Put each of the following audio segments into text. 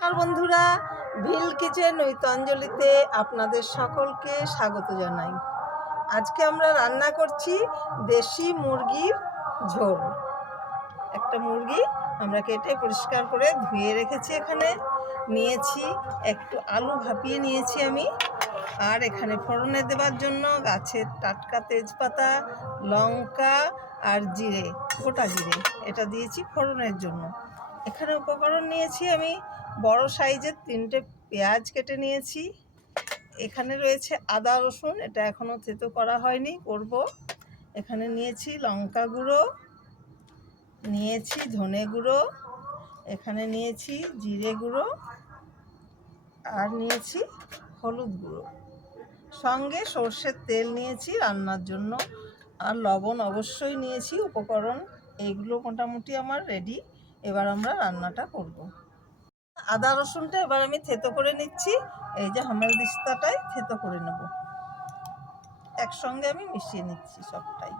নমস্কার বন্ধুরা, ভিল কিচেন ঐতাঞ্জলিতে আপনাদের সকলকে স্বাগত জানাই। আজকে আমরা রান্না করছি দেশি মুরগির ঝোল। একটা মুরগি আমরা কেটে পরিষ্কার করে ধুয়ে রেখেছি এখানে। নিয়েছি, একটু আলু ভাপিয়ে নিয়েছি আমি। আর এখানে ফোড়নে দেওয়ার জন্য গাছের টাটকা তেজপাতা, লঙ্কা আর জিরে, গোটা জিরে। এটা দিয়েছি ফোড়নের জন্য। এখানে উপকরণ নিয়েছি আমি বড় সাইজের তিনটে পেঁয়াজ কেটে নিয়েছি। এখানে রয়েছে আদা, রসুন, এটা এখনও থেতো করা হয়নি, করব। এখানে নিয়েছি লঙ্কা গুঁড়ো, নিয়েছি ধনে গুঁড়ো, এখানে নিয়েছি জিরে গুঁড়ো, আর নিয়েছি হলুদ গুঁড়ো। সঙ্গে সর্ষের তেল নিয়েছি রান্নার জন্য, আর লবণ অবশ্যই নিয়েছি, উপকরণ এইগুলো মোটামুটি আমার রেডি এবার আমরা রান্নাটা করব। আদা রসুনটা এবার আমি থেতো করে নিচ্ছি। এই যে হামেল দিস্তাটাই থেতো করে নেব। একসঙ্গে আমি মিশিয়ে নিচ্ছি সবটাই।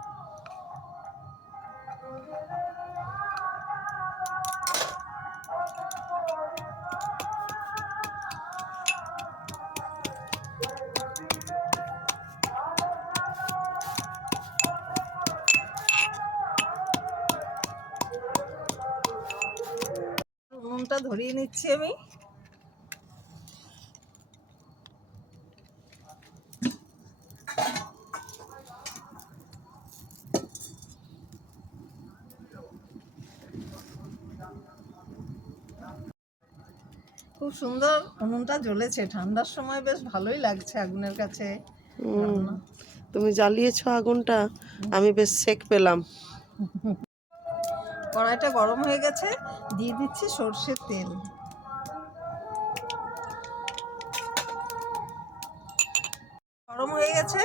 ধরিয়ে নিচ্ছি আমি। খুব সুন্দর উনুনটা জ্বলেছে। ঠান্ডার সময় বেশ ভালোই লাগছে আগুনের কাছে। তুমি জ্বালিয়েছো আগুনটা আমি বেশ সেক পেলাম। কড়াইটা গরম হয়ে গেছে, দিয়ে দিচ্ছি সর্ষের তেল গরম হয়ে গেছে,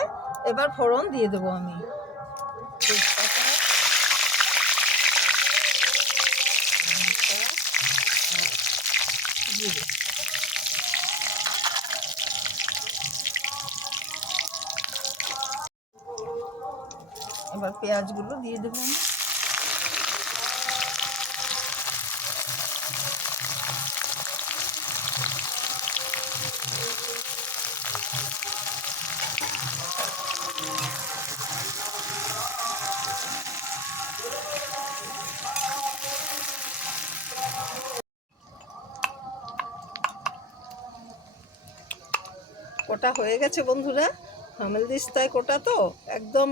এবার ফোড়ন দিয়ে দেবো আমি। এবার পেঁয়াজগুলো দিয়ে দেবো আমি কোটা হয়ে গেছে বন্ধুরা। হামেল দিস্তায় কোটা তো একদম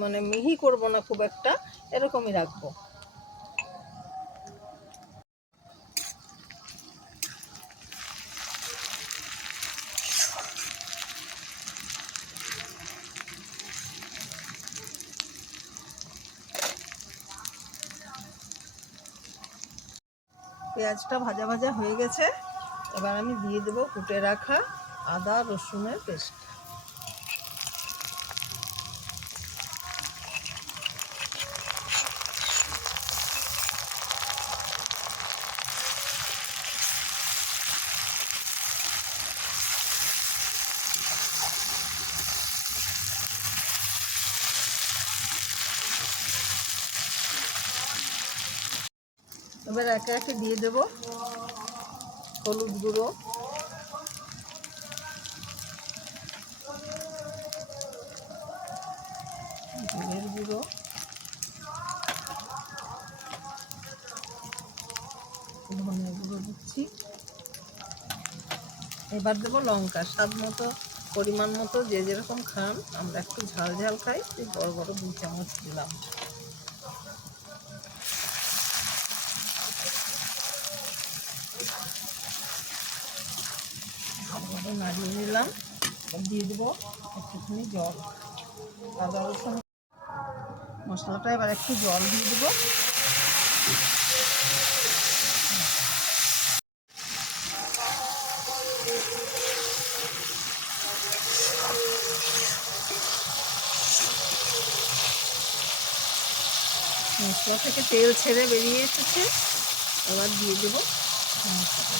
মানে মিহি করব না খুব একটা, এরকমই রাখব। পেঁয়াজটা ভাজা ভাজা হয়ে গেছে। এবার আমি দিয়ে দেবো কুটে রাখা। আদা রসুনের পেস্ট। এবার একে একে দিয়ে দেবো হলুদ গুঁড়ো। গুঁড়ো। দিচ্ছি। এবার দেবো লঙ্কা। স্বাদ মতো, পরিমাণ মতো যে যেরকম খান, আমরা একটু ঝাল ঝাল খাই এই বড় বড় দু চামচ দিলাম। নাড়িয়ে নিলাম। দিয়ে দেবো একটুখানি জল। আদা মশলাটা এবার একটু জল দিয়ে দেবো। মশলা থেকে তেল ছেড়ে বেরিয়ে এসেছে। এবার দিয়ে দেবো মশলাটা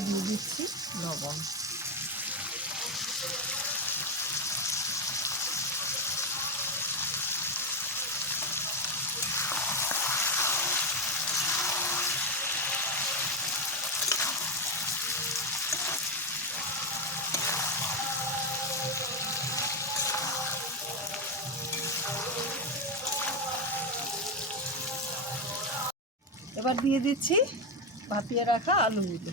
দিয়ে দিচ্ছি লবণ। এবার দিয়ে দিচ্ছি ভাপিয়ে রাখা আলুগুলো।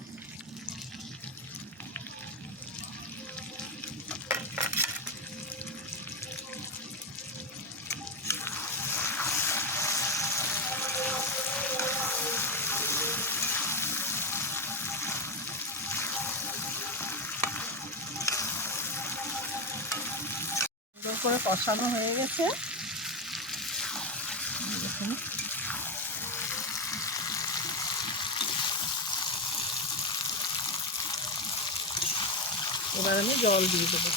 কষানো হয়ে গেছে। এবার আমি জল দিয়ে দেবো।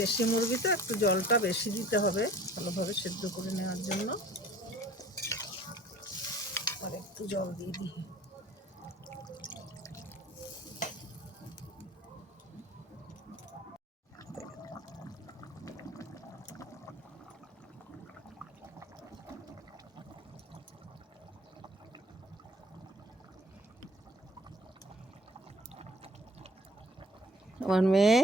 দেশি মুরগিতে একটু জলটা বেশি দিতে হবে, ভালোভাবে সেদ্ধ করে নেওয়ার জন্য। আর একটু জল দিয়ে দিই। আমার মেয়ে,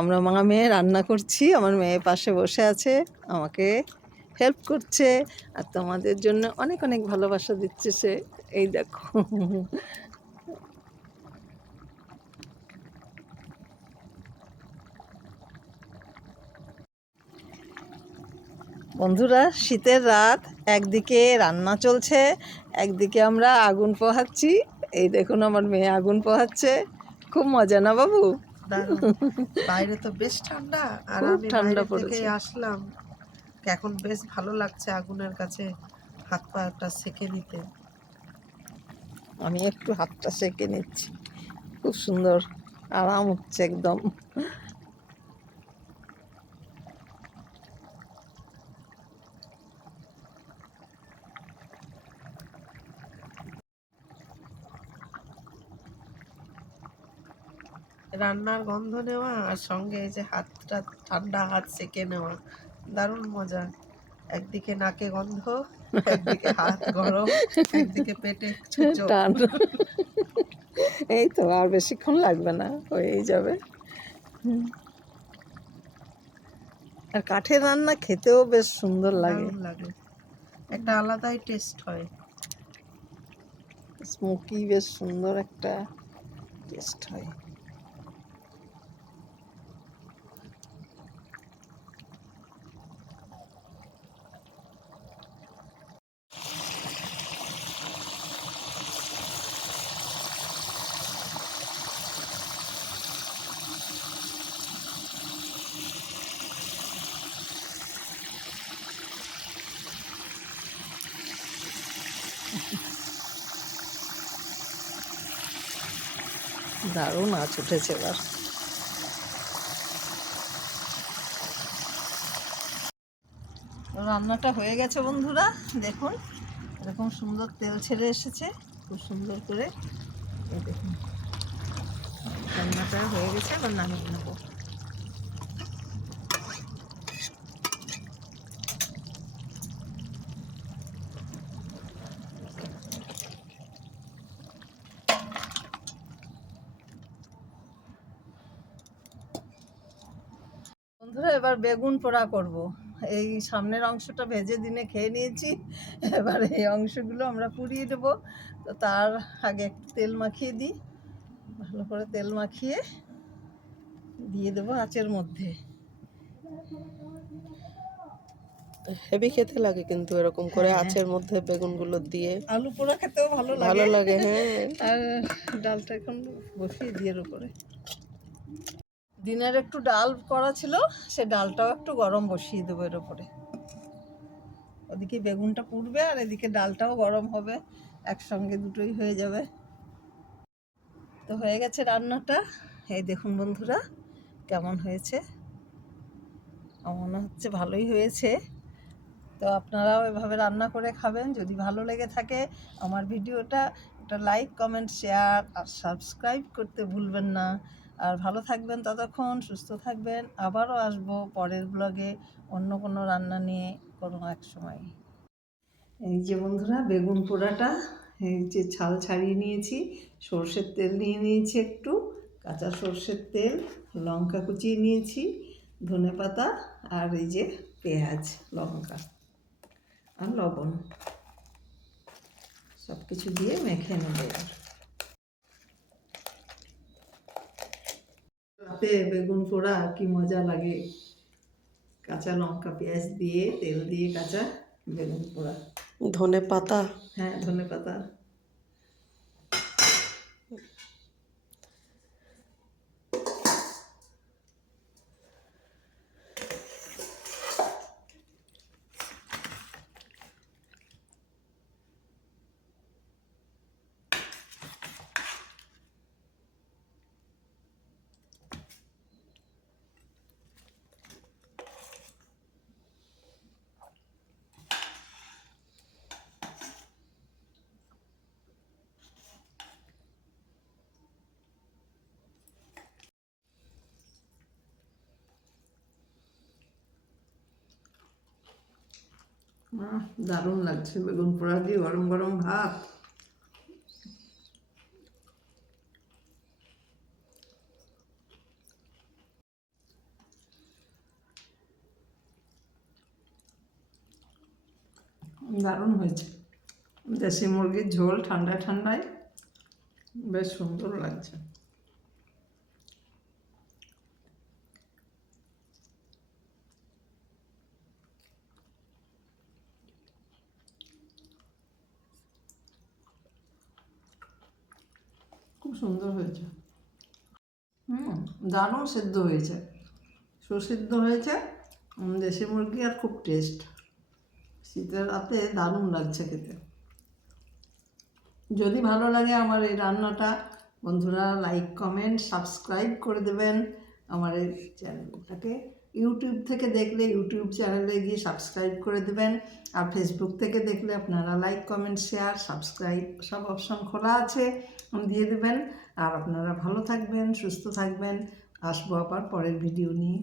আমরা মা মেয়ে রান্না করছি, আমার মেয়ে পাশে বসে আছে, আমাকে হেল্প করছে, আর তোমাদের জন্য অনেক অনেক ভালোবাসা দিচ্ছে সে। এই দেখো। বন্ধুরা, শীতের রাত, একদিকে রান্না চলছে, একদিকে আমরা আগুন পোহাচ্ছি। এই দেখুন, আমার মেয়ে আগুন পোহাচ্ছে। খুব মজা না বাবু? দারুণ। বাইরে তো বেশ ঠান্ডা আর আমি ঠান্ডা থেকে আসলাম। এখন বেশ ভালো লাগছে আগুনের কাছে হাত পাটা সেকে নিতে। আমি একটু হাতটা সেকে নিচ্ছি। খুব সুন্দর আরাম হচ্ছে একদম। রান্নার গন্ধ নেওয়া আর সঙ্গে এই যে হাতটা ঠান্ডা হাত সেকে নেওয়া। দারুণ মজা। একদিকে নাকে গন্ধ একদিকে হাত গরম একদিকে পেটে। এই তো আর বেশিক্ষণ লাগবে না হয়েই যাবে। আর কাঠের রান্না খেতেও বেশ সুন্দর লাগে। লাগে। একটা আলাদাই টেস্ট হয়। স্মোকি বেশ সুন্দর একটা টেস্ট হয়। দারুণ আঁচ উঠেছে এবার। রান্নাটা হয়ে গেছে বন্ধুরা, দেখুন, এরকম সুন্দর তেল ছেড়ে এসেছে, খুব সুন্দর করে। দেখুন, রান্নাটা হয়ে গেছে, এবার নামিয়ে নেব বন্ধুরা এবার বেগুন পোড়া করব। এই সামনের অংশটা ভেজে দিনে খেয়ে নিয়েছি। এবার এই অংশগুলো আমরা পুড়িয়ে দেবো। তো তার আগে একটু তেল মাখিয়ে দিই। ভালো করে তেল মাখিয়ে দিয়ে দেবো আঁচের মধ্যে। হেভি খেতে লাগে কিন্তু এরকম করে হ্যাঁ। আঁচের মধ্যে বেগুনগুলো দিয়ে। আলু পোড়া খেতেও ভালো ভালো লাগে লাগে হ্যাঁ। আর ডালটা এখন বসিয়ে দিয়ে এর উপরে। দিনের একটু ডাল করা ছিল, সে ডালটাও একটু গরম বসিয়ে দেবো এর উপরে ওদিকে বেগুনটা পুড়বে আর এদিকে ডালটাও গরম হবে, একসঙ্গে দুটোই হয়ে যাবে। তো হয়ে গেছে রান্নাটা। এই দেখুন বন্ধুরা, কেমন হয়েছে? আমার মনে হচ্ছে ভালোই হয়েছে। তো আপনারাও এভাবে রান্না করে খাবেন, যদি ভালো লেগে থাকে আমার ভিডিওটা, একটা লাইক, কমেন্ট, শেয়ার আর সাবস্ক্রাইব করতে ভুলবেন না। আর ভালো থাকবেন ততক্ষণ, সুস্থ থাকবেন। আবারও আসব পরের ব্লগে অন্য কোনো রান্না নিয়ে কোনো এক সময়। এই যে বন্ধুরা, বেগুন পোড়াটা, এই যে ছাল ছাড়িয়ে নিয়েছি, সর্ষের তেল নিয়ে নিয়েছি একটু, কাঁচা সর্ষের তেল, লঙ্কা কুচিয়ে নিয়েছি, ধনে পাতা আর এই যে পেঁয়াজ, লঙ্কা আর লবণ। সব কিছু দিয়ে মেখে নেব রাতে বেগুন পোড়া কি মজা লাগে। কাঁচা লঙ্কা পেঁয়াজ দিয়ে তেল দিয়ে কাঁচা বেগুন পোড়া ধনে পাতা? হ্যাঁ ধনে পাতা। দারুণ লাগছে, বেগুন পোড়া দিয়ে গরম গরম ভাত। দারুণ হয়েছে। দেশি মুরগির ঝোল ঠান্ডা ঠান্ডায়, বেশ সুন্দর লাগছে। সুন্দর হয়েছে। হুম। দারুণ সেদ্ধ হয়েছে। সুসিদ্ধ হয়েছে। দেশি মুরগি আর খুব টেস্ট শীতের রাতে দারুণ লাগছে খেতে। যদি ভালো লাগে আমার এই রান্নাটা বন্ধুরা লাইক কমেন্ট সাবস্ক্রাইব করে দেবেন আমার এই চ্যানেলটাকে ইউটিউব থেকে দেখলে ইউটিউব চ্যানেলে গিয়ে সাবস্ক্রাইব করে দেবেন। আর ফেসবুক থেকে দেখলে আপনারা লাইক কমেন্ট শেয়ার সাবস্ক্রাইব সব অপশন খোলা আছে দিয়ে দেবেন। আর আপনারা ভালো থাকবেন, সুস্থ থাকবেন। আসব আবার পরের ভিডিও নিয়ে।